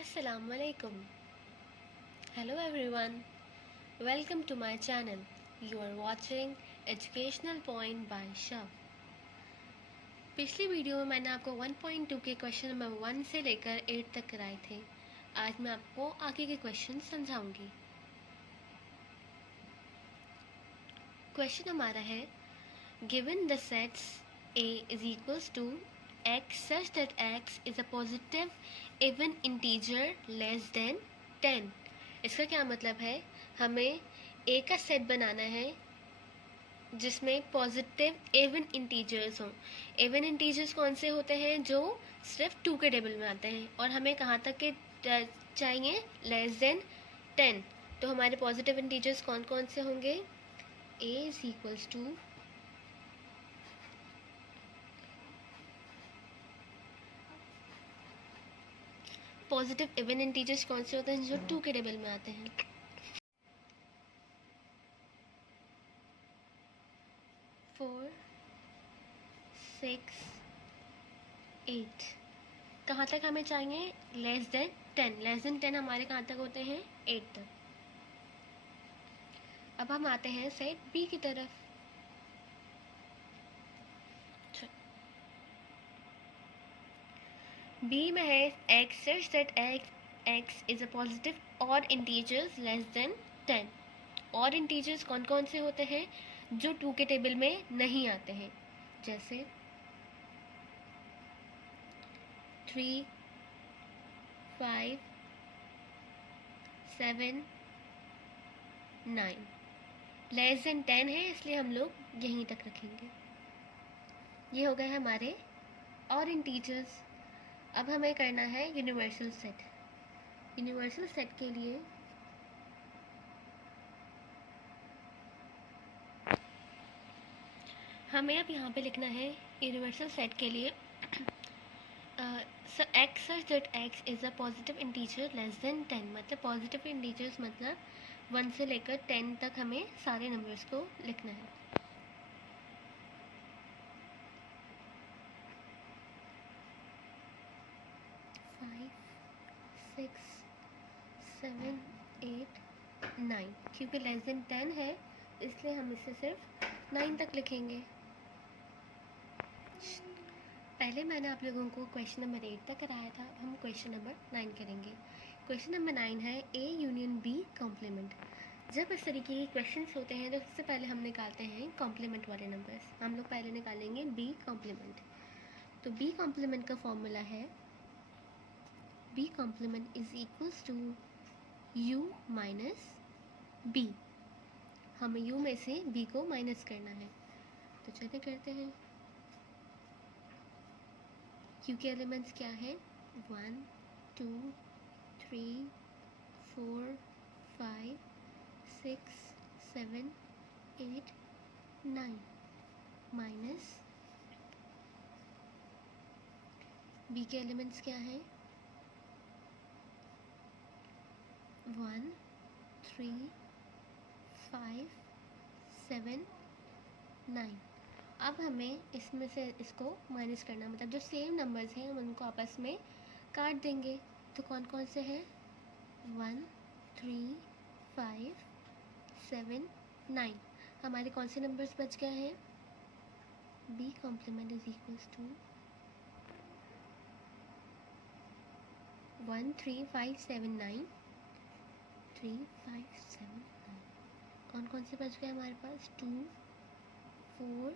Assalamu alaikum. Hello everyone. Welcome to my channel. You are watching Educational Point by Shav. पिछली video में मैंने आपको 1.2 के question number 1 से लेकर 8 तक कराए थे. आज मैं आपको आगे के क्वेश्चन समझाऊंगी. क्वेश्चन हमारा है, given the sets A is equals to x such that x is a positive even integer less than 10. इसका क्या मतलब है? हमें a का सेट बनाना है जिसमें पॉजिटिव इवन इंटीजर्स हों. इवन इंटीजर्स कौन से होते हैं? जो सिर्फ 2 के टेबल में आते हैं. और हमें कहाँ तक के चाहिए? Less than 10. तो हमारे पॉजिटिव इंटीजर्स कौन कौन से होंगे? a is equals to positive even integers कौन से होते हैं? जो 2 के टेबल में आते हैं. 4, 6, 8. कहाँ तक हमें चाहिए? Less than 10. लेस देन 10 हमारे कहाँ तक होते हैं? 8 तक. अब हम आते हैं सेट बी की तरफ. बी में है x such that x is a positive और इंटीजर्स लेस देन 10. और इंटीजर्स कौन कौन से होते हैं? जो 2 के टेबल में नहीं आते हैं. जैसे 3, 5, 7, 9. लेस देन 10 है इसलिए हम लोग यहीं तक रखेंगे. ये हो गए हमारे और इंटीजर्स. अब हमें करना है यूनिवर्सल सेट. यूनिवर्सल सेट के लिए हमें अब यहाँ पे लिखना है यूनिवर्सल सेट के लिए x such that x is a positive integer less than 10. मतलब पॉजिटिव इंटीजर्स मतलब 1 से लेकर 10 तक हमें सारे नंबर्स को लिखना है. सिक्स, 7, 8, 9. क्योंकि लेस देन 10 है इसलिए हम इसे सिर्फ 9 तक लिखेंगे. पहले मैंने आप लोगों को क्वेश्चन नंबर 8 तक कराया था. हम क्वेश्चन नंबर 9 करेंगे. क्वेश्चन नंबर 9 है A यूनियन B कॉम्प्लीमेंट. जब इस तरीके के क्वेश्चंस होते हैं तो सबसे पहले हम निकालते हैं कॉम्प्लीमेंट वाले नंबर्स. हम लोग पहले निकालेंगे B कॉम्प्लीमेंट. तो B कॉम्प्लीमेंट का फॉर्मूला है B complement is equals to U minus B. हमें U में से B को माइनस करना है. तो चलिए करते हैं. Q के एलिमेंट्स क्या है? 1, 2, 3, 4, 5, 6, 7, 8, 9 माइनस B के एलिमेंट्स क्या है? 1, 3, 5, 7, 9. अब हमें इसमें से इसको माइनस करना, मतलब जो सेम नंबर्स हैं हम उनको आपस में काट देंगे. तो कौन कौन से हैं? 1, 3, 5, 7, 9. हमारे कौन से नंबर्स बच गए हैं? B complement is equals to 1, 3, 5, 7, 9. 3, 5, 7, 9. कौन कौन से बच गए हमारे पास? 2, 4,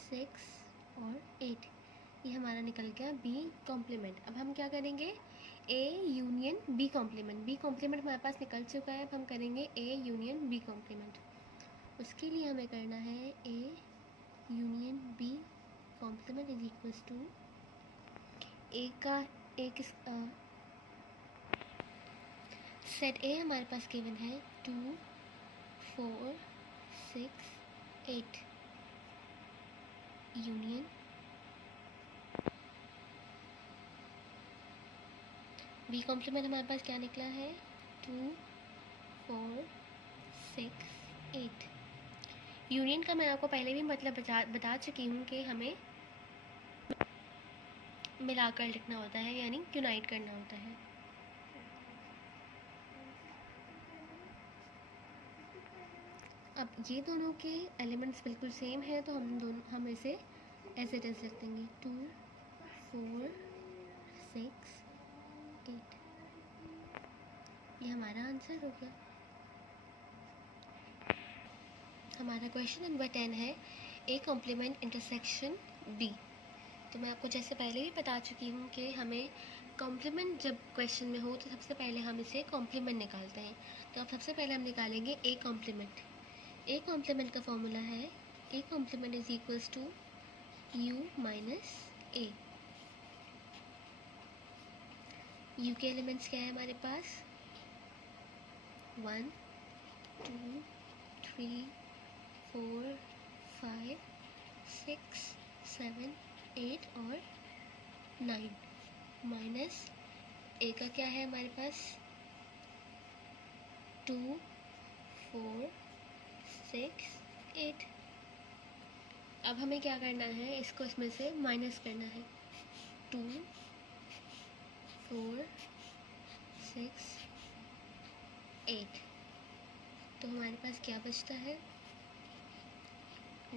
6 और 8. ये हमारा निकल गया B कॉम्प्लीमेंट. अब हम क्या करेंगे? A union B complement. B complement हमारे पास निकल चुका है. अब हम करेंगे A यूनियन B कॉम्प्लीमेंट. उसके लिए हमें करना है A union B complement is equals to A का एक सेट A हमारे पास गिवन है 2, 4, 6, 8 यूनियन B कॉम्प्लीमेंट हमारे पास क्या निकला है? 2, 4, 6, 8. यूनियन का मैं आपको पहले भी मतलब बता चुकी हूँ कि हमें मिलाकर लिखना होता है, यानी यूनाइट करना होता है. अब ये दोनों के एलिमेंट्स बिल्कुल सेम हैं तो हम इसे एज इट इज़ लिख देंगे 2 4 6 8। ये हमारा आंसर हो गया। हमारा क्वेश्चन नंबर 10 है ए कॉम्प्लीमेंट इंटरसेक्शन बी। तो मैं आपको जैसे पहले ही बता चुकी हूँ कि हमें कॉम्प्लीमेंट जब क्वेश्चन में हो तो सबसे पहले हम इसे कॉम्प्लीमेंट निकालते हैं। तो अब सबसे पहले हम निकालेंगे ए कॉम्प्लीमेंट। ए कॉम्प्लीमेंट का फॉर्मूला है A complement is equals to U minus A. U के एलिमेंट्स क्या है हमारे पास 1 2 3 4 5 6 7 8 और 9 माइनस ए का क्या है हमारे पास 2 4 6 8। अब हमें क्या करना है, इसको इसमें से माइनस करना है। 2 4 6 8। तो हमारे पास क्या बचता है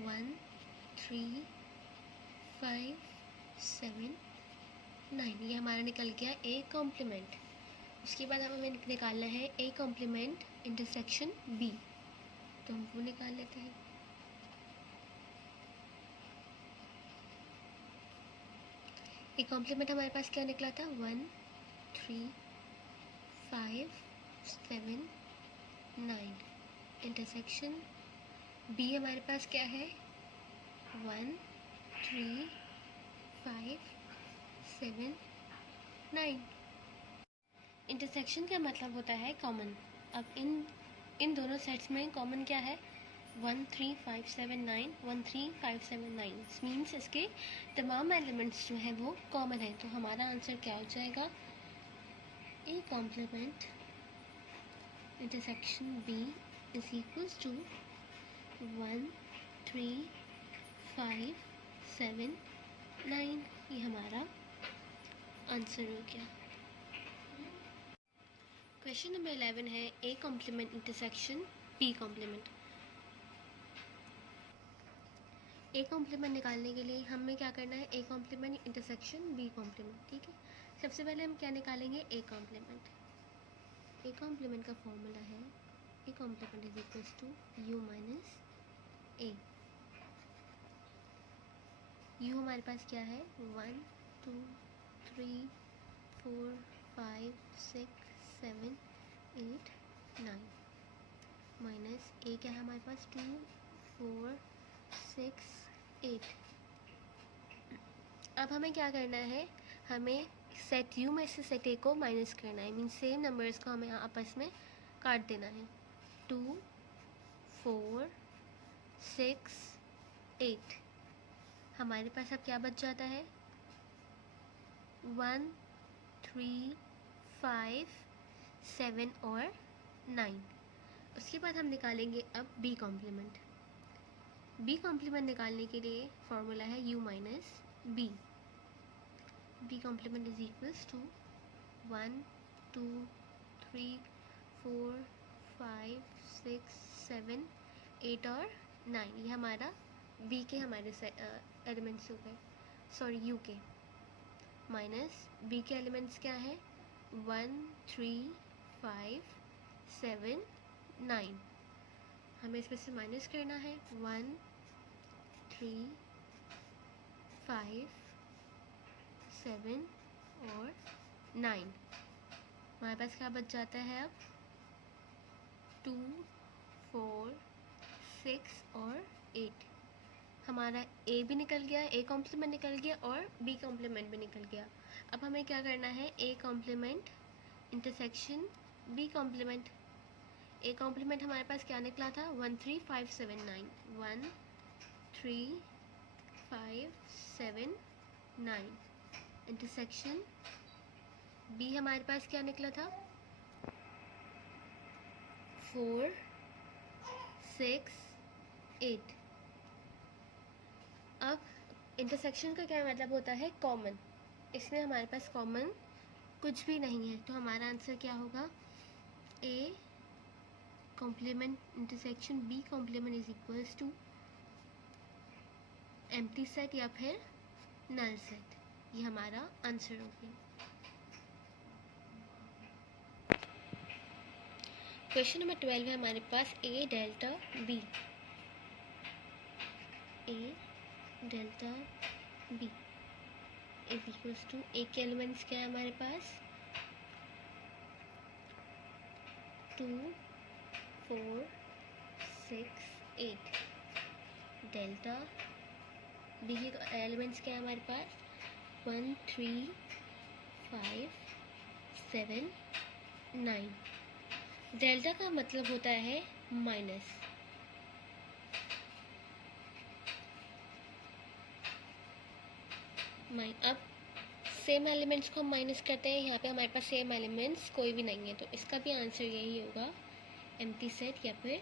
1 3 5 7 9। ये हमारा निकल गया ए कॉम्प्लीमेंट। उसके बाद हमें निकालना है ए कॉम्प्लीमेंट इंटरसेक्शन बी। तो हम वो निकाल लेते हैं। ए कॉम्प्लीमेंट हमारे पास क्या निकला था 1 3 5 7 9। इंटरसेक्शन बी हमारे पास क्या है 1 3 5 7 9। इंटरसेक्शन का मतलब होता है कॉमन। अब इन दोनों सेट्स में कॉमन क्या है 1 3 5 7 9 1 3 5 7 9 मीन्स इसके तमाम एलिमेंट्स जो हैं वो कॉमन है। तो हमारा आंसर क्या हो जाएगा A complement intersection B is equals to 1 3 5 7 9। ये हमारा आंसर हो गया। क्वेश्चन नंबर 11 है A complement intersection B complement. A complement निकालने के लिए हमें क्या करना है A complement intersection B complement. ठीक है, सबसे पहले हम क्या निकालेंगे ए कॉम्प्लीमेंट। ए कॉम्प्लीमेंट का फॉर्मूला है A complement is equals to U minus A. U हमारे पास क्या है 1 2 3 4 5 6 7 8 9 माइनस ए क्या है हमारे पास 2 4 6 8। अब हमें क्या करना है, हमें सेट यू में से सेट ए को माइनस करना है। मीन सेम नंबर्स को हमें आपस में काट देना है। 2 4 6 8। हमारे पास अब क्या बच जाता है 1 3 5 7 और 9। उसके बाद हम निकालेंगे अब बी कॉम्प्लीमेंट। बी कॉम्प्लीमेंट निकालने के लिए फॉर्मूला है u minus B. B complement is equals to 1 2 3 4 5 6 7 8 और 9। ये हमारा बी के हमारे एलिमेंट्स हो गए, सॉरी यू के। माइनस बी के एलिमेंट्स क्या है 1 3 5 7 9। हमें इसमें से माइनस करना है 1 3 5 7 और 9। हमारे पास क्या बच जाता है अब 2 4 6 और 8। हमारा ए भी निकल गया, ए कॉम्प्लीमेंट निकल गया और बी कॉम्प्लीमेंट भी निकल गया। अब हमें क्या करना है A complement intersection B complement. A complement हमारे पास क्या निकला था 1 3 5 7 9 1 3 5 7 9। इंटरसेक्शन बी हमारे पास क्या निकला था 4 6 8। अब इंटरसेक्शन का क्या मतलब होता है कॉमन। इसमें हमारे पास कॉमन कुछ भी नहीं है, तो हमारा आंसर क्या होगा A complement intersection B complement is equals to empty set या फिर नल सेट। ये हमारा आंसर हो गया। क्वेश्चन नंबर 12 है हमारे पास A delta B. A delta B is equals to, A के एलिमेंट्स क्या है हमारे पास 2 4 6 8। डेल्टा बी के एलिमेंट्स क्या है हमारे पास 1 3 5 7 9। डेल्टा का मतलब होता है माइनस। अब सेम एलिमेंट्स को हम माइनस करते हैं, यहाँ पे हमारे पास सेम एलिमेंट्स कोई भी नहीं है, तो इसका भी आंसर यही होगा, एम्प्टी सेट या फिर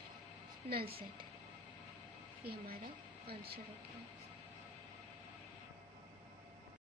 नल सेट। ये हमारा आंसर हो गया।